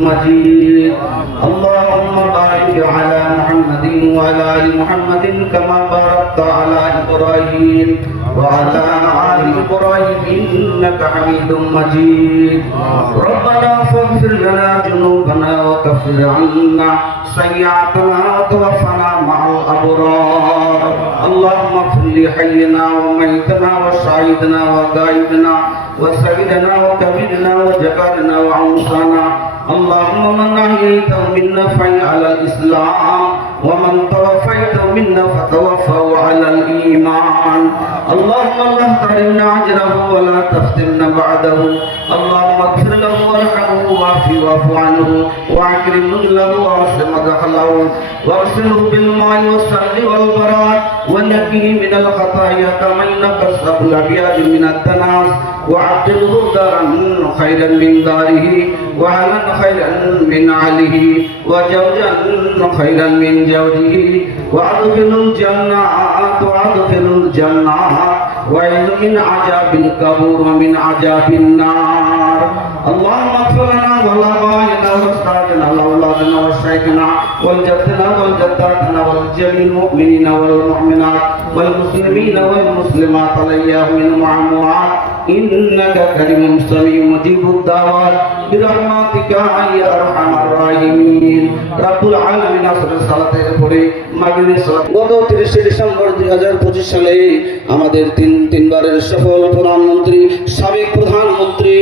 مجيد اللهم بارك على محمد وعلى آل محمد كما باركت على إبراهيم وعلى آل إبراهيم إنك حميد مجيد ربنا فاغفر لنا ذنوبنا وكفر عنا سيئاتنا وتوفنا مع الأبرار اللهم اغفر لحينا وميتنا وشهيدنا وغائبنا وسيدنا وكبيرنا وجبارنا وعنصانا اللهم من أحييته منا فحي على الإسلام ومن توفيته منا فتوفه على الإيمان اللهم لا تحرمنا أجره ولا تفتنا بعده اللهم اغفر له وارحمه واعف عنه واكرم له ووسع مدخله واغسله بالماء والثلج والبراد ونقه من الخطايا كما ينقى الثوب الأبيض من الدنس وعبده دارا خيرا من داره وعلا خيرا من عله وزوجا خيرا من زوجه وأدخل الجنة وإذ من عذاب القبر ومن عذاب النار اللهم اغفر لنا ولآبائنا وأزواجنا وأولادنا وشيخنا والجدنا والجداتنا ولجميع المؤمنين والمؤمنات والمسلمين والمسلمات الأحياء منهم والأموات إنك كريم سميع مجيب الدعوات برحمتك يا أرحم الراحمين رب العالمين আসরের সালাতের পরে মাগরিবের সালাত গত 30 ডিসেম্বর 2025 সালে আমাদের তিনবারের সফল প্রধানমন্ত্রী সাবেক প্রধানমন্ত্রী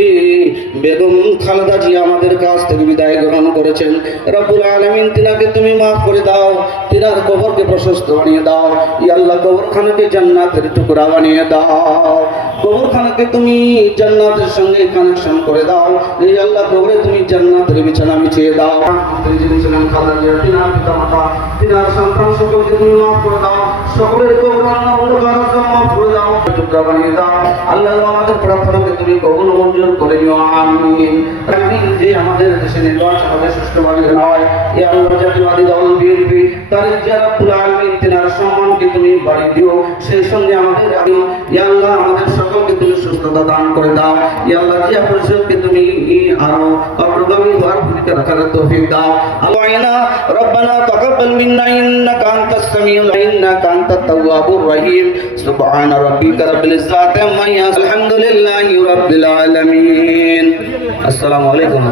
বেগম খালেদা জিয়া আমাদের কাছ থেকে বিদায় গ্রহণ করেছেন রব্বুল আলামিন তিনাকে তুমি maaf করে দাও তিনার কবরকে প্রশস্ত বানিয়ে দাও ইয়া আল্লাহ কবরখানাকে জান্নাতের টুকরা বানিয়ে দাও কবরখানাকে তুমি জান্নাতের সঙ্গে কানেকশন করে দাও ইয়া আল্লাহ কবরে তুমি জান্নাতের বিছানা বিছিয়ে দাও যিনি ছিলেন খালেদা জিয়া তিনার পিতামাতা তিনার সন্তান সকলকে তুমি maaf করে দাও সকলের কবরখানা অন্ধকার maaf করে দাও টুকরা বানিয়ে দাও আল্লাহ আমাদের প্রার্থনাকে তুমি কবুল মঞ্জুর করে নিও আমিন যে আমাদের দেশে নির্বাচন হবে সুষ্ঠুভাবে হয় ইয়া আল্লাহ জাতীয়বাদী দল বিএনপি তার যারা রব্বুল আলামিন তিনার সম্মানকে তুমি বাড়িয়ে দিও সেই সঙ্গে আমাদের ইয়া আল্লাহ আমাদের সকলকে তুমি সুস্থতা দান করে দাও ইয়া আল্লাহ জিয়া পরিষদকে তুমি আরো অগ্রগামী হওয়ার ভূমিকা রাখার তৌফিক দাও আল্লাহনা রব্বানা তাকাব্বাল মিন্না ইন্নাকা আনতাস সামিউল ইন্নাকা আনতাত তাওয়াবুর রহিম সুবহান রাব্বিকা রাব্বিল ইজ্জাতি আম্মা ইয়াসিফুন আলহামদুলিল্লাহি রাব্বিল আলামিন আসসালামু আলাইকুম।